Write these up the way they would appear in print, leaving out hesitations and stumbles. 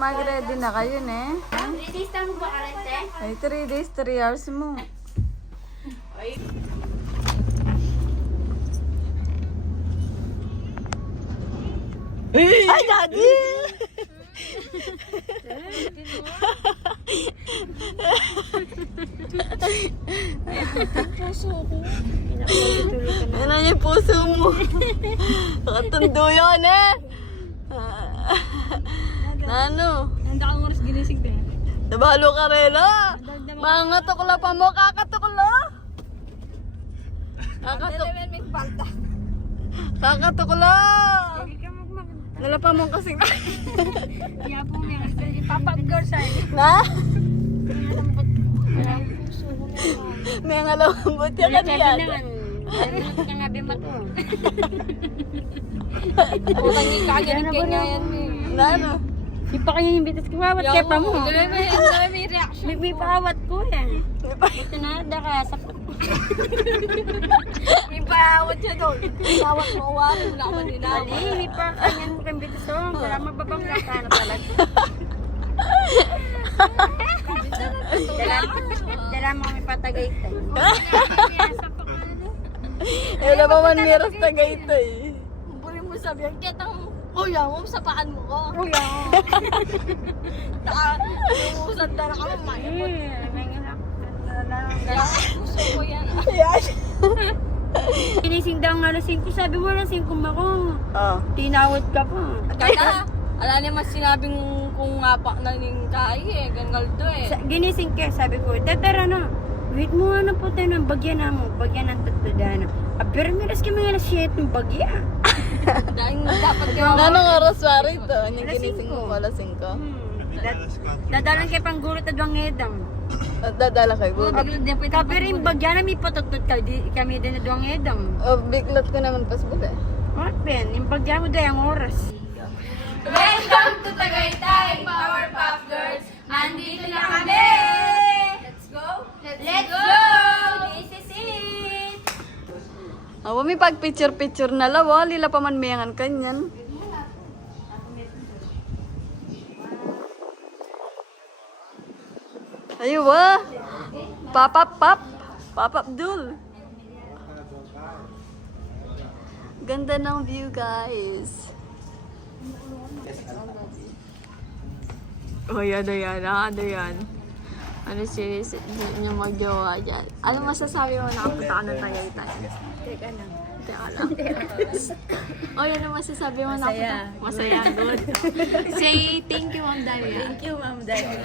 mag-ready na kayo, ne? 3 days lang mo ba karente? Ay, 3 days, 3 hours mo. Ay, daddy! Ano yung puso mo? Nakatundo yun, eh! Ano? Handa kang oras ginising din. Nabalo ka rin, ah! Mga tukla pa mo, kakatukla! Kakatukla! Nalapa mo kasi Kaya po may ipapag-girl sa'yo. na? May ngalambot yan kanina. Kaya nga bimato. Utang ni kagad kanya yan. Na ano? Di pa kayo yung bitas kumawat kaya pa mo. May reaction. May paawat ko yan. Ito na, daka sa may paawat siya doon. Paawat mo uwarin. Wala ka man nila. May pa kanyan mo kayong bitas doon. Wala mababang lata na talaga. Dala mo kami patagay tayo. Wala pa man miras na gaito eh. Buli mo sabihan, kitang kuya mo, sapaan mo ko. Kuya. Umuusad na ka mo, puso ko yan. Yan. Kinising daw nga lasing ko, sabi mo lasing ko ako. Oh. Tinawad ka pa. Kaya, ala naman sinabing kung nga pa na ning kaya eh, gangaldo eh. Ginising ka, sabi ko, tatara na. Wait mo ano po tayo ng bagya na mo, bagya ng tatadana. Pero miras kami nga na shit ng bagya. Dahil dapat yung... Anong oras wari ito? Anong ginising mo pala 5? Dadalang kay panggulot at bang edang. Dadala kayo. Pero yung bagya na may patutot kami din na doang edang. Oh, biglot ko naman pas bule. What pen? Yung bagya mo dahil ang oras. Welcome to Tagaytay, Powerpuff Girls! Andito na kami! Let's go! Let's go! This is it! Oh, may pag picture na lawa, lila pa man mayangan kanyan. Ayo wah. Pop Abdul. Ganda ng view, guys. Oh, yan. Ano serious niya magjowa dyan? Ano masasabi mo nakapunta ka ng Tagaytay? Teka lang. Oh, yan ang masasabi mo nakapunta? Masaya. Good. Say thank you, Ma'am Daria. Thank you, Ma'am Dahil.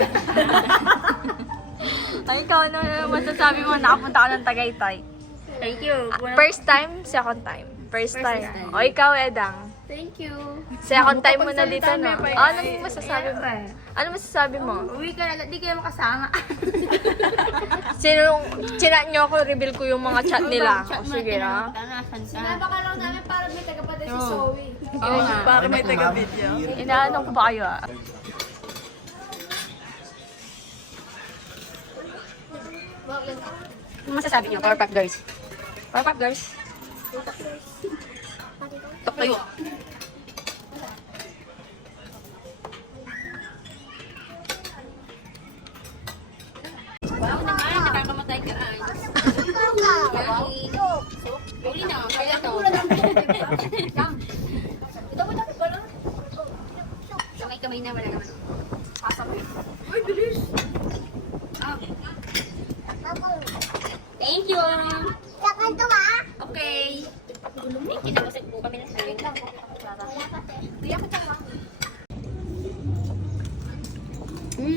Ay, ikaw, ano masasabi mo nakapunta ka ng Tagaytay? Thank you. First time, second time? First time. O, ikaw, Edang. Thank you. Second time mo na dito, no? Ano masasabi mo? Ano masasabi mo? Uwi ka na, di kayo makasama. Chinat nyo ako, reveal ko yung mga chat nila. O, sige na. Sinaba ka lang namin para may tagapatid si Zoe. Oo nga. Para may taga-video. Inaanong ko ba kayo, ah? Ano masasabi niyo, Powerpuff Girls? Powerpuff Girls? Tok tayo. Wow naman, nakakamatay ka ay. Uli na, kaya to. Kamay-kamay na, wala naman. Pasok. Uy, bilis! Thank you! Okay. Thank you na kasi po kami na sa'yo.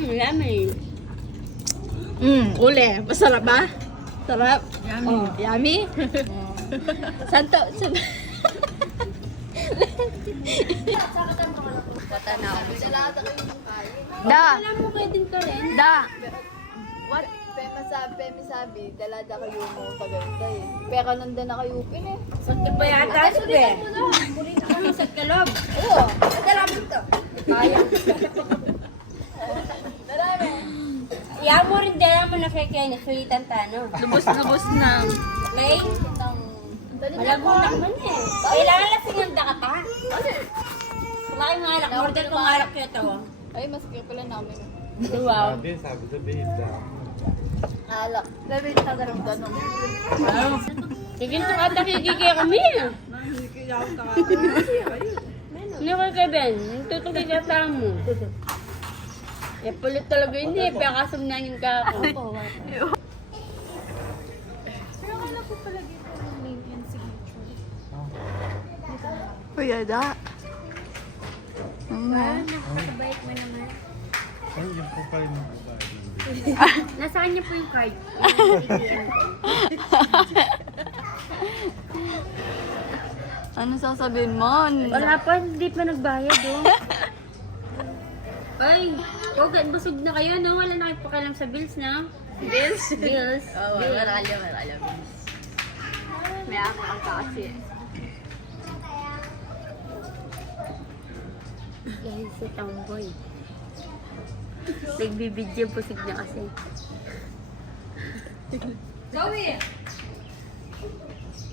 Yummy. Uli. Masarap ba? Sarap? Yummy. Oh, yummy? Santo. Bata na ako. Da. Alam mo kayo din ka rin. Da. What? Pemi sabi, dalada kayo mo Tagaytay. Pero nandun na kayo pin eh. Sakit ba yata? Sulitan mo na. Kulit ka mo sa kalab. Oo. Madalamin to. Kaya. Marami. Iyan mo rin dala mo na kaya nasulitan tano. Lubos na. May? Malabo na naman eh. Kailangan lang sinanda ka pa. Kumain ng alak. Order ko ng alak kaya to. Ay, maski pala namin. Wow. Sabi sa behid na. Alak. Labi sa ganun ganun. Sige, ito ata kikikaya kami. Hindi ko kay Ben. Tutuloy ka tama mo. Eh, pulit talaga yun eh. Piyakasam na yung kako. Kuya da. Nakakabait mo naman. Ay, yun po pala yung babae. Nasaan niyo po yung card? Ano sasabihin mo? Wala pa, hindi pa nagbayad oh. Ay, huwag busog na kayo no? Wala na kayo pakialam sa bills na. Bills? Bills. Oo, wala alam. May ako ang kasi. Yan si Tomboy. Nagbibidyo pusig na kasi. Zoe!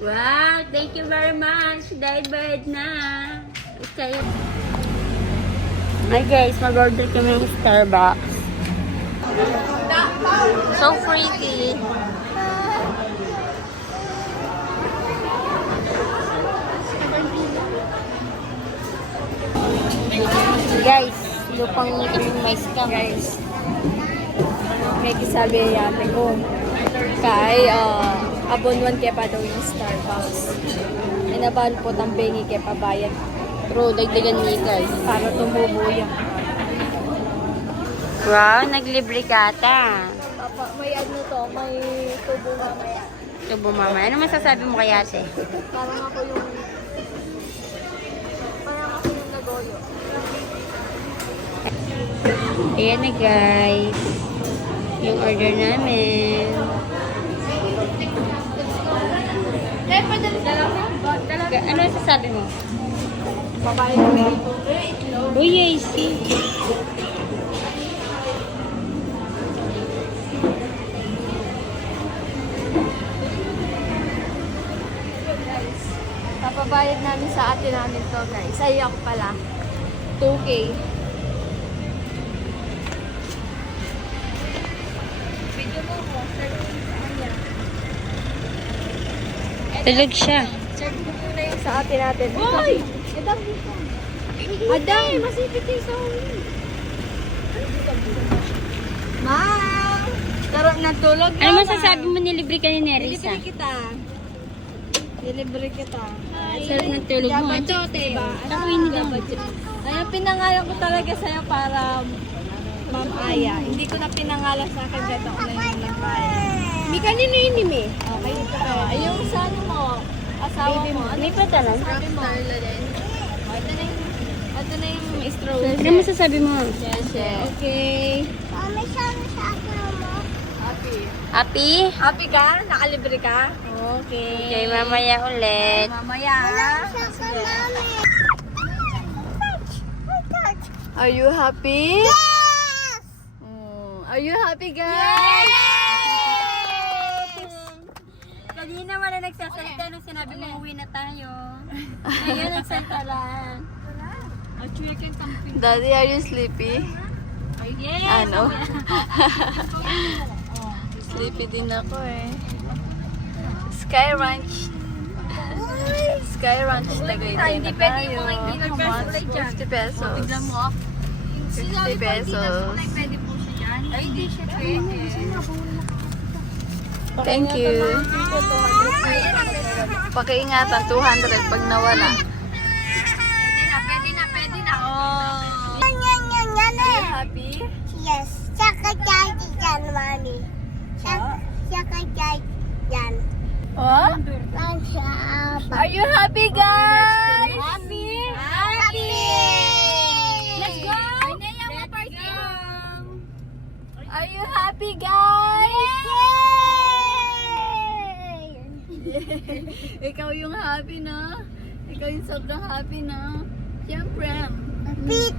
Wow, thank you very much. Dahil bayad na. Okay. Hi guys, mag-order kami ng Starbucks. So pretty. Guys, lupang inyong mais ka. Guys, May kisabi yate ko. Kay, abon 1 kepa daw yung Starbucks. Inabahan po tambengi kepa bayad. true, dagdagan ni guys. Para tumubo yan. Wow, naglibre ka ata. Papa, may ano to, may tubo mamaya. Tubo mama, ano masasabi mo kay ate? Parang ako yung nagoyo. Ayan na guys. Yung order namin. Ano sasabi mo? Babae ko dito. Uy, I see. Papabayad namin sa ate namin to guys. Ay ako pala. 2K. Video mo ko. Tulog siya. Check mo muna yung sa ate natin. Hoy! Aday! Masipit yung sa Ma'am! Tarap na tulog Ano masasabi mo nilibre ka ni Nerissa? Delivery kita. Sarap ng tulog mo. Ako yun daw. Ay, pinangalan ko talaga sa'yo para Ma'am Aya. Hindi ko na pinangalan sa akin dito ako na yung nagbayad. May kanino yun ni Me? Okay, ito ka. Ay, yung sa ano mo, asawa mo. May patalan. Sabi mo. Ito na yung straw. Ano masasabi mo? Okay. Happy. Happy? Happy ka? Nakalibre ka? Okay, mamaya ulit. Mamaya. Are you happy? Yes! Are you happy, guys? Kanina wala nagsasalita nung sinabi mo uwi na tayo. Ngayon nagsalita lang. Daddy, are you sleepy? Yes! Ano? Sleepy din ako eh. Sky Ranch. Sky Ranch, Tagaytay na tayo. How much? 50 pesos. 50 pesos. Thank you. Pakiingatan, 200 pag nawala. Pwede na. Happy? Yes, saka jadi yan, mami. Saka jadi yan. Oh? Lang siya. Are you happy, guys? Happy. Let's go! Are you happy, guys? Ikaw yung happy na. Ikaw yung sobrang happy na. Siyempre. Pit.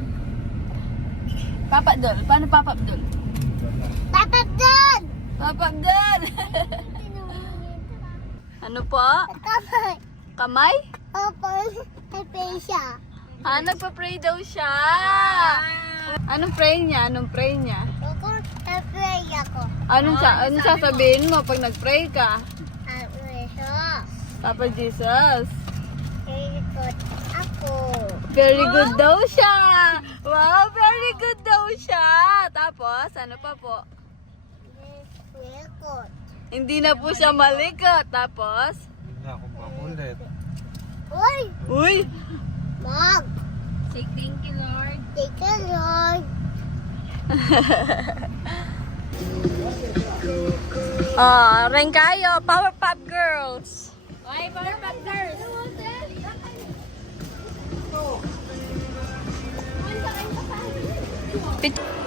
Papa Dol. Paano Papa Dol? Papa doon. Papa Dol. Ano po? Kamay. Kamay? Opo. Happy siya. Ah, nagpa-pray daw siya. Anong pray niya? Anong pray niya? Ako, tapay ako. Anong sasabihin mo pag nag-pray ka? Apreso. Papa Jesus. Ikot ako. Very good daw siya. Wow, very good daw siya. Tapos, ano pa po? Ikot. Hindi na po siya malikot. Tapos, Hindi na ako makulit. Uy! uy, Mag! Say thank you, Lord. Take a Lord. ring kayo, Powerpuff Girls. Okay, Powerpuff Girls.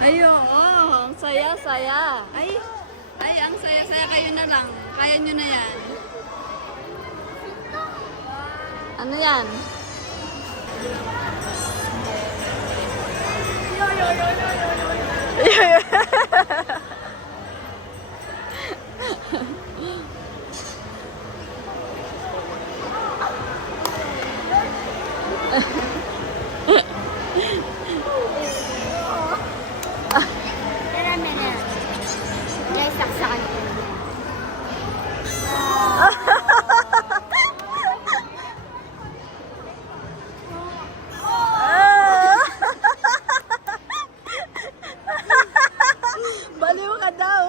Ayo, ang saya-saya. Ay, ang saya-saya, kayo na lang. Kaya nyo na yan. Ano yan? Guys, saksakan ko. Baliw ka daw.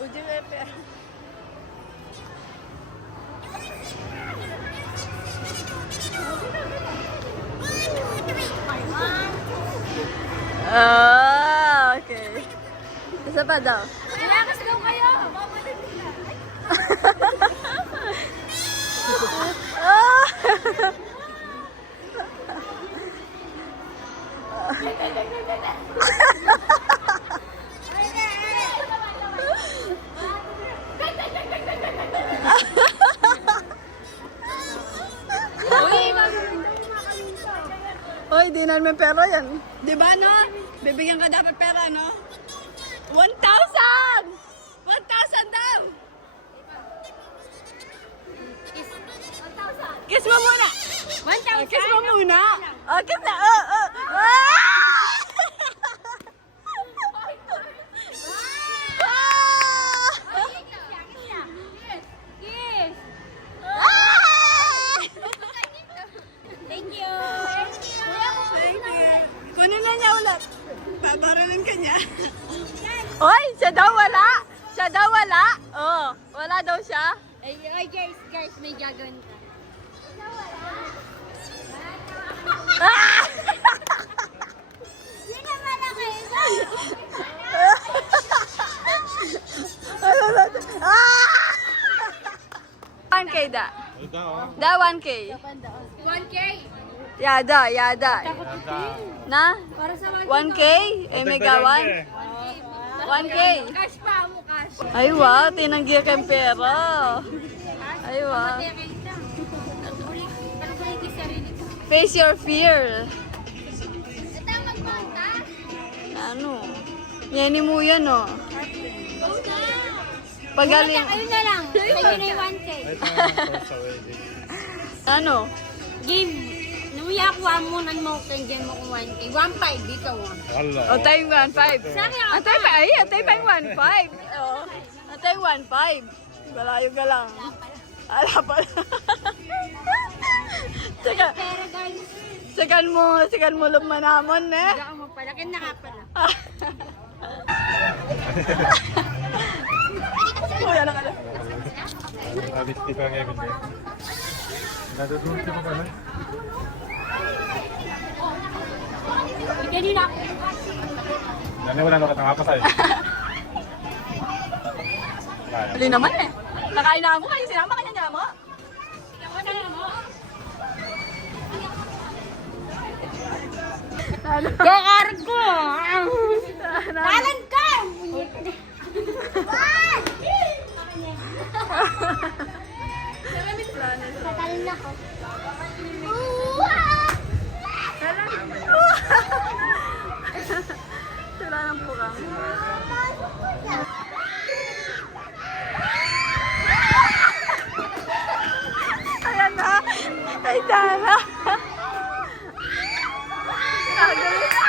Uji Pepe. Okay. Isa pa daw. Relax daw kayo. Hoy, di namin pera yan. Di ba, no? Bibigyan ka dapat pera, no? 1,000! 1,000 daw! Kiss mo muna! 1,000. Kiss mo muna! Oh, kiss na! Kiss. Thank you. Thank you. Kunin na niya ulit. Babaranin ka niya. Hoy, siya daw wala. Siya daw wala. Oh, wala daw siya. Ay, guys, may gagawin ka. Ah! Yun naman ako eh. Ah! 1K da. Ito oh. Da 1K. 1K. Yada. Na? Para sa 1K? Eh, mega 1? 1K. Cash pa mo, cash. Ay, wow. Tinanggi kang pera. Ay, wow. Face your fear. Ito magpunta. Ano? Yan mo yan, oh. Pagaling. Ayun na lang. Sa'yo na yung 1K. Ito ang sa wedding. Ano? Game. Nuya ko mo nang mo kay dyan mo kung 1K. 1.5 ikaw ah. Wala. O, tayo 1.5. Sa akin, Atay pa, ay, atay pa yung 1.5. Oo. Atay 1.5. Malayo ka lang. Ala pala. Tsaka, Pero guys, sikan mo lumanamon, eh. baka mo pala. Kaya na ka pala. Kuya na ka na. Alis di pa ngayon. Nadudulti mo ka na? Kanina ako. Dami wala naman nakapasay. Hali naman, eh. Nakain na mo kayo, sinama ka niya mo. Kakargo! Talan ka! Tatalin na ako. Sila ng pukang. Ayan na. Ay, Dara. Nagalit na.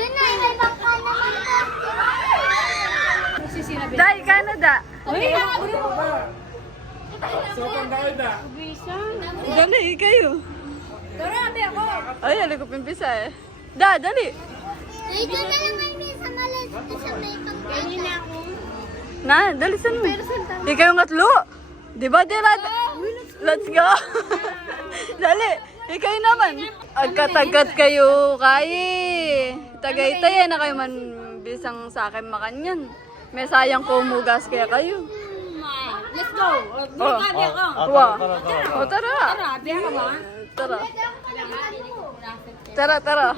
Doon na, may bangka naman doon. Dai, Canada. Dali, kayo. Darabi ako. Ay, hali ko pimpisa eh. Da, dali. Dito na lang kami sa malas. Dito sa may pangka. Na, dali saan mo? Di kayong atlo. Di ba, Dira? Let's go. Dali. Ikaw naman. Agkat-agkat kayo, Kai. Tagaytay na kayo man bisang sa akin makanyan. May sayang kumugas kaya kayo. Let's go. Oh. Darabi ako. Wow. O, tara. Darabi ako ba? Tara. Tara, tara.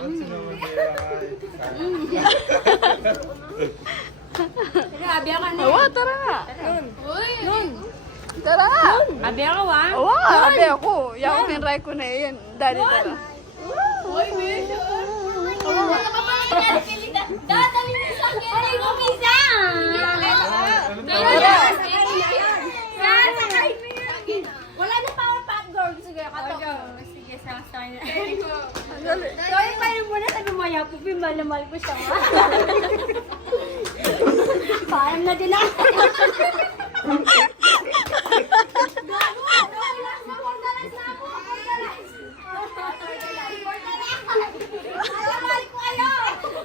Darabi ako na. Awa, tara nga. Nun. Tara nga. Abi ako ah. Awa, abi ako. Yaw, hinray ko na yan. Dali, tara. Dadali mo sa akin. Ay, ko pizza. Tara. Wala na power pack girl. Sige, kato. Sige, sasay na. Dali. Gawin pa yun muna. Sabi mo, Yapupin, malamal ko siya. Parang na din ako.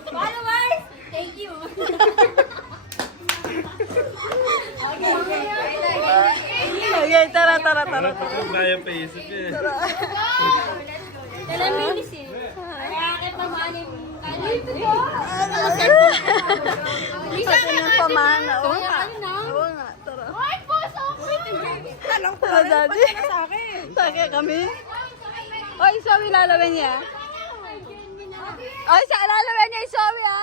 Followers, thank you. Okay, tara, tara, tara. Kaya pa isip eh. Nalaminis eh. Kaya akin pamanin Pati ng pamana. Oo nga. Oo nga, tara. Tara, daddy. Taka kami. Oy, Zoe, lalawin niya. Oy, lalawin niya yung Zoe, ha?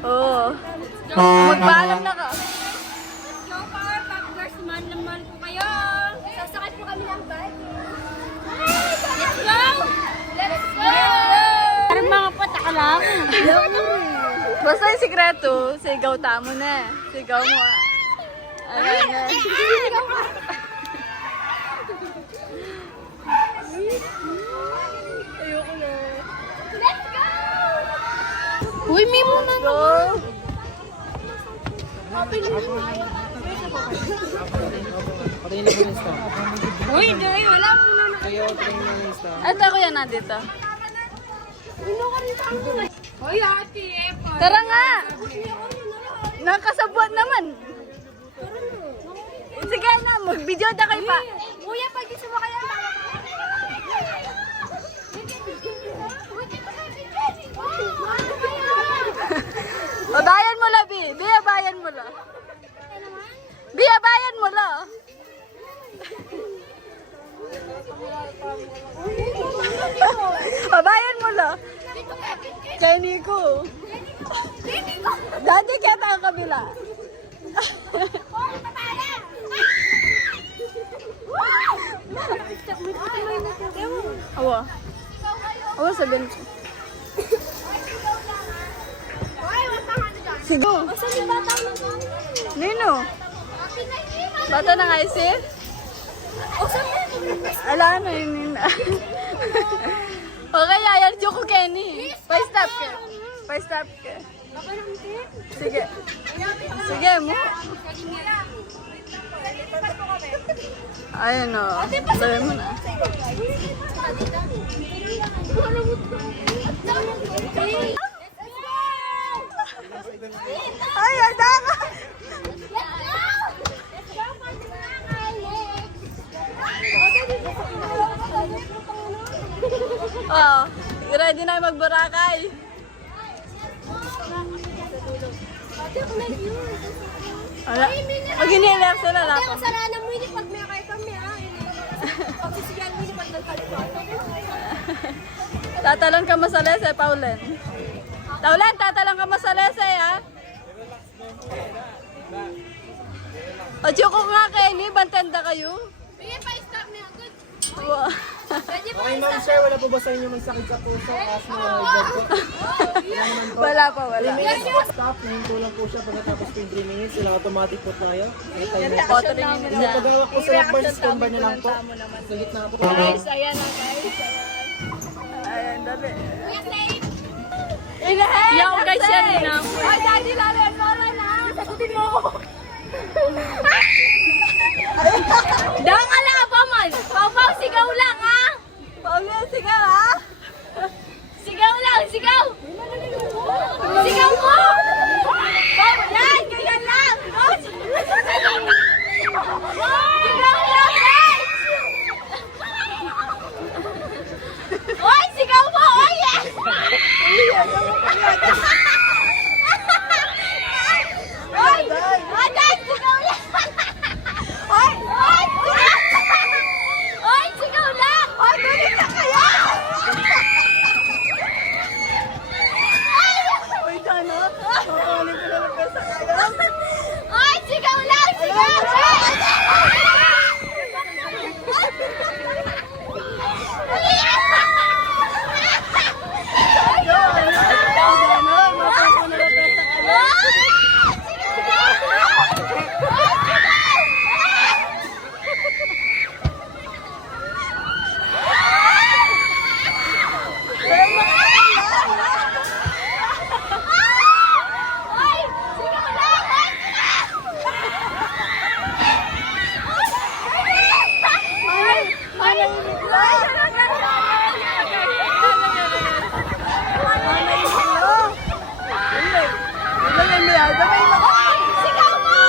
Oo. Magpaalam na ka. Yo, power pack girls, man naman po kayo. Sasakay po kami ng bike. Let's go! Let's go! Parang mga patakalang. Basta yung sikreto, sigaw tamo na. Sigaw mo. Ayun na. Ayoko na. Let's go! Uy, may muna. Go! Uy, Day, wala muna na. Ito ko yan nandito. Uy, ate, Tara nga! Nakasabot naman. Sige na, mag-video na kayo pa. Kuya, pag gusto mo kaya. Bayan mo la, Bi. Bayan mo la. Bayan mo la. Bayan mo la. Kay Nico. Dati kita ang kabila. Awa. Awa, sabihin ko. Sigo. Nino? Bata ng IC? Ala, ano yun yun? Okay, ayal, Joko Kenny. Pa-stop ka. Pa-stop ka. Sige. Sige mo. Ayun o. Sabi mo na. Ay, ada ka! Oh, ready na mag-Boracay. Wala. Pag hinilap sila lang. Kasalanan mo ini pag may kay kami ah. Pag sisiyan mo ini pag nagkalito. Tatalon ka mo sa lese, Paulen. Paulen, tatalon ka mo sa lese, ha? O, Joko nga, Kenny, bantenda kayo. Sige, pa-stop na. Good. Wow. Ready po Ay, ma'am sir, wala po ba sa inyo may sakit sa puso? Asma o high blood po? Wala pa, wala. 3 minutes po stop, nahinto lang po siya pagkatapos po yung 3 minutes, sila automatic po tayo. Photo rin yun Hindi pagawak po sa number, stand by na lang po. Sa gitna po. Guys, ayan na guys. Ayan, dali. Yo guys, yan na. Ay, daddy, lalo yan. Wala na. Sagutin mo. Dang ala pa man. Pau-pau, sigaw lang ha. Pauli, sige ha? Sigaw lang, sigaw. Sigaw mo. Yan, ganyan lang. Sigaw lang, guys. Oy, sigaw mo. Oy, yes. Oy, aday, sigaw lang. Oy, oy, oy, sigaw lang. Oy, gulit na kayo. Uy, Jano. Kukunin ko na lang kayo sa kayo. Oy, sigaw lang, sigaw. Sigaw mo!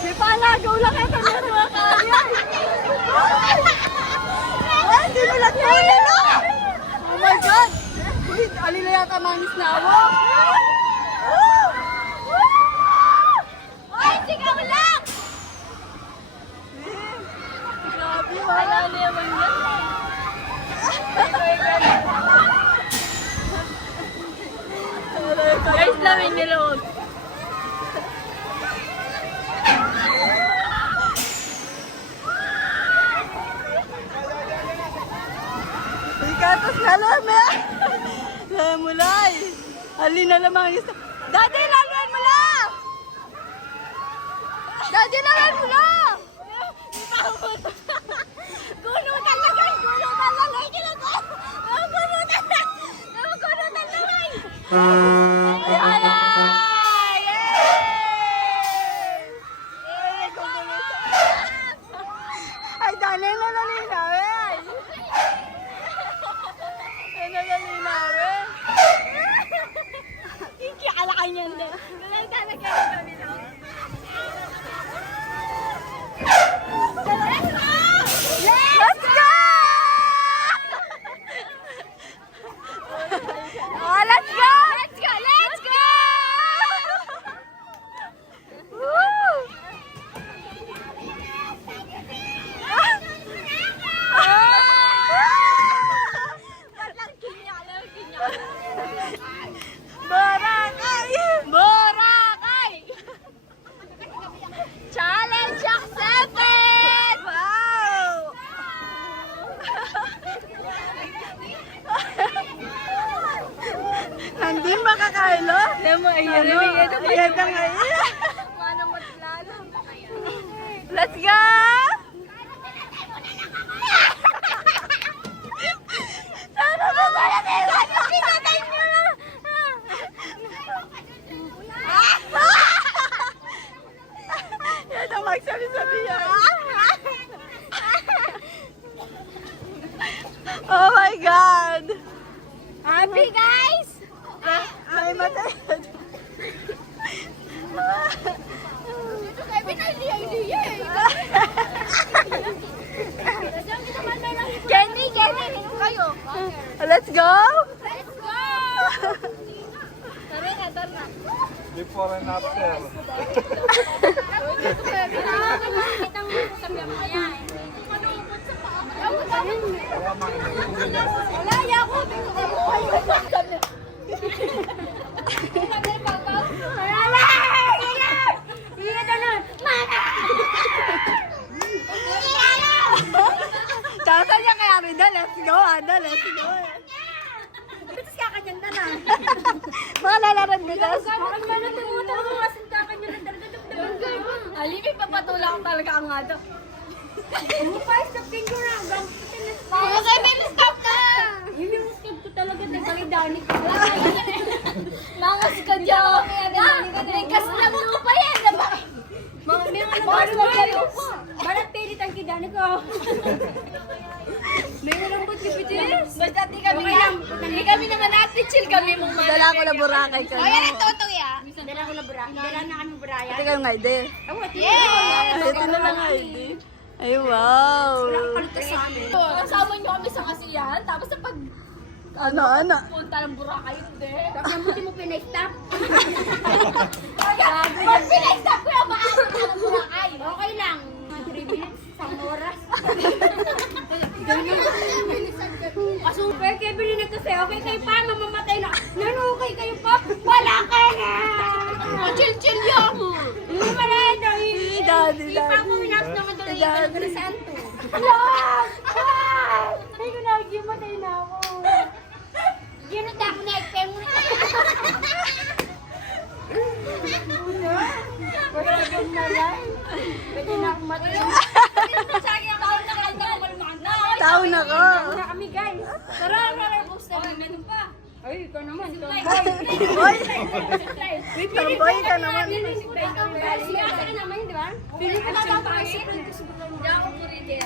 May palagaw lang ito ng mga kaya. Ay, hindi mo lang kaya, no? Oh my God! Uy, alila yata manis na ako. Oy, sigaw lang! Grabe, wala na naman yan. Guys, namin nilawag. Ikatos na lang, eh. Lamulay. Alina lamang isa. Daddy, laluan mo lang! Daddy, laluan mo lang! Gunutan lang, guys! Gunutan lang! Ay, ginutan! Gunutan lang! Gunutan lang! Ay, alay! Ay, dali na nalinawin! Ay, nalinawin! Hindi ala kanyan din. Ganun talaga yung kami lang. Let's go! Oh, let's go! Let's go! Let's go! Woo! Boracay! Boracay! Challenge accepted! Wow! Hindi makakailo? Ayan Ayan na nga yun. Mana matlalo. Let's go! Sana ba tayo dito? Pinatay mo na! Yan ang magsabi-sabi yan. Oh my God! Happy guys! May matay. Ito kayo pinali-idea eh. let's go! Let's go! Tara na, tara na. Before and after. Kitang sabi mo yan. Manubot sa paa. Wala, yako. Wala! Hindi ka nun! Mana! Tata niya kay Arida, let's go, Ada, let's go. Bitis ka kanyan na na. Mga lalaran bigas. Bakit nga natin mo talaga kasin ka kanyan na talaga. Alimi, papatula ko talaga ang ato. Mukha, stop din ko na. Okay, baby, stop na! Yun yung skip ko talaga. Dali dani ko. Mangas ka dyan. Likas na mo pa yan. May mga Mangas ka dyan. balat pilit ang kidani ko. May walang buti bitis. Basta di kami naman natin, chill kami mong mga. Dala ko na Boracay ka. Ayan ang totoo ya. Dala ko na Boracay. Dala na kami Boracay. Ate kayo nga, Ide. Yeah! Ito na lang, Ide. Ay, wow. Kasama nyo kami sa kasiyahan, tapos sa Ano? pagpunta ng Boracay, hindi. Tapos yung buti mo pinay-stop. Pag pinag-stop ko yung maaari ng Boracay. Okay lang. 3 minutes, 1 oras. Super, kaya bilhin na to sa'yo. Okay kayo pa, mamamatay na. Nanukay kayo pa, wala ka na. Chill yan mo. Yung pala ito, Daddy, ipa ko daddy. minaps naman ito. Ipa ko na santo. Ay, ko na, gimatay na ako. Ginata ko na, ipeng mo na. Wala kang malay. Pwede na akong matay. Tao na ko. Na kami, guys. Tara, books naman. Meron pa. Ay, ikaw naman. Oy! Tamboy ka naman. Saka naman, di ba? Feeling ko napapakasip. Hindi ako purider.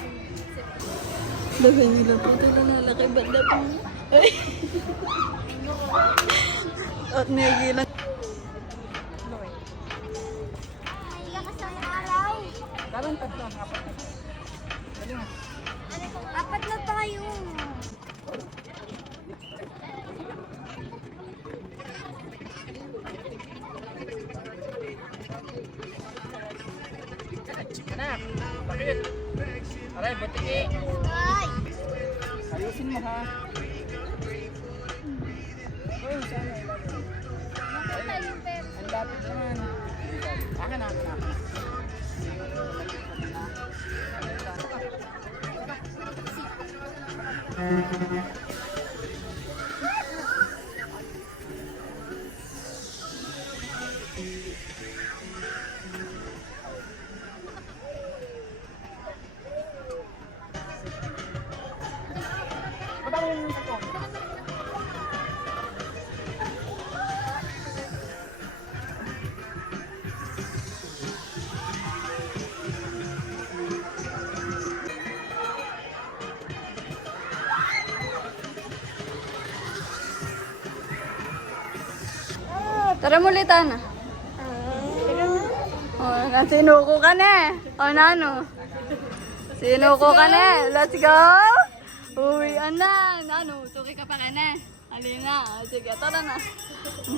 Lagay nila po ito na laki banda po. Ay! At may gilan. Lakas ng araw. Parang tatlo, apat. Apat na tayo. Anak, bakit? Aray, batiki. Ay! Ayusin mo ha. Ang lapit naman. Akin na. Tara mo ulit, Ana. Oh, sinuko ka na eh. O, nano? Sinuko ka na eh. Let's go! Uwian na. Nano, suki ka pa ka na. Halina. Sige, tara na.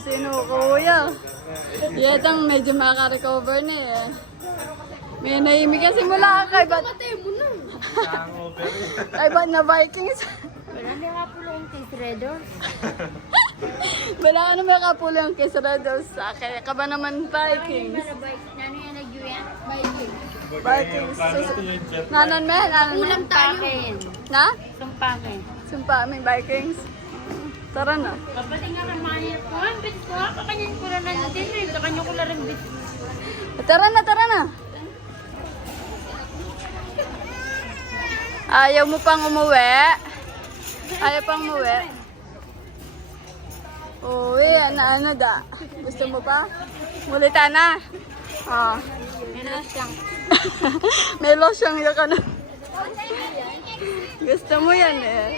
Sinuko ya. Yetang medyo makarecover na eh. May naimik kasi mula kay Bat. Hangover. Kay Bat na Vikings. Wala na nga po lang kay Shredder. Wala ka naman kapulo yung kisrados sa akin. Ka ba naman Vikings? Nano yan nag-uyan? Vikings. Plano ito yung jet. Nanon me? Nanon me? Sumpakin. Na? Sumpakin. Sumpa aming Vikings. Tara na. Kapatid nga ramani ko. Ang bit ko. Kakanyan ko na nandun eh. Kakanyan ko na rin bit. Tara na, tara na. Ayaw mo pang umuwi? Ayaw pang umuwi? Uwi, ano da? Gusto mo pa? Mulita na. Ah. May losyang yun ka na. Gusto mo yan eh.